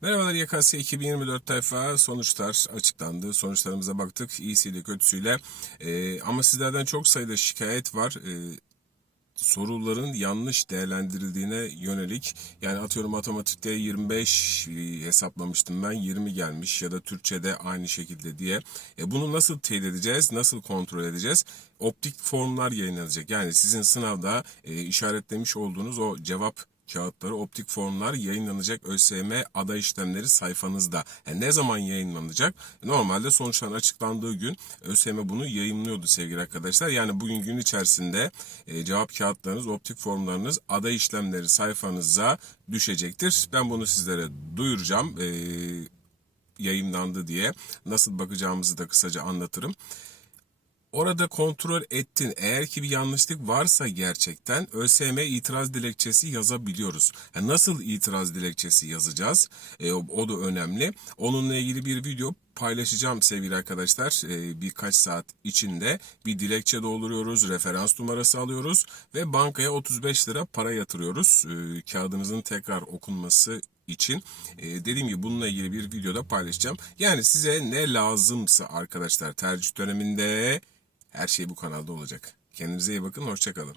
Merhabalar YKS 2024 tayfa sonuçlar açıklandı. Sonuçlarımıza baktık iyisiyle kötüsüyle. Ee, ama sizlerden çok sayıda şikayet var. Ee, soruların yanlış değerlendirildiğine yönelik yani atıyorum matematikte 25 hesaplamıştım ben 20 gelmiş ya da Türkçe'de aynı şekilde diye. E bunu nasıl teyit edeceğiz? Nasıl kontrol edeceğiz? Optik formlar yayınlanacak. Yani sizin sınavda e, işaretlemiş olduğunuz o cevap kağıtları, optik formlar yayınlanacak ÖSYM aday işlemleri sayfanızda. Yani ne zaman yayınlanacak? Normalde sonuçların açıklandığı gün ÖSYM bunu yayınlıyordu sevgili arkadaşlar. Yani bugün gün içerisinde e, cevap kağıtlarınız, optik formlarınız aday işlemleri sayfanıza düşecektir. Ben bunu sizlere duyuracağım. E, yayınlandı diye. Nasıl bakacağımızı da kısaca anlatırım. Orada kontrol ettin. Eğer ki bir yanlışlık varsa gerçekten ÖSYM itiraz dilekçesi yazabiliyoruz. Yani nasıl itiraz dilekçesi yazacağız? E, o, da önemli. Onunla ilgili bir video paylaşacağım sevgili arkadaşlar. E, birkaç saat içinde bir dilekçe dolduruyoruz, referans numarası alıyoruz ve bankaya 35 lira para yatırıyoruz. E, kağıdınızın tekrar okunması için e, dediğim gibi bununla ilgili bir videoda paylaşacağım. Yani size ne lazımsa arkadaşlar tercih döneminde her şey bu kanalda olacak. Kendinize iyi bakın, hoşçakalın.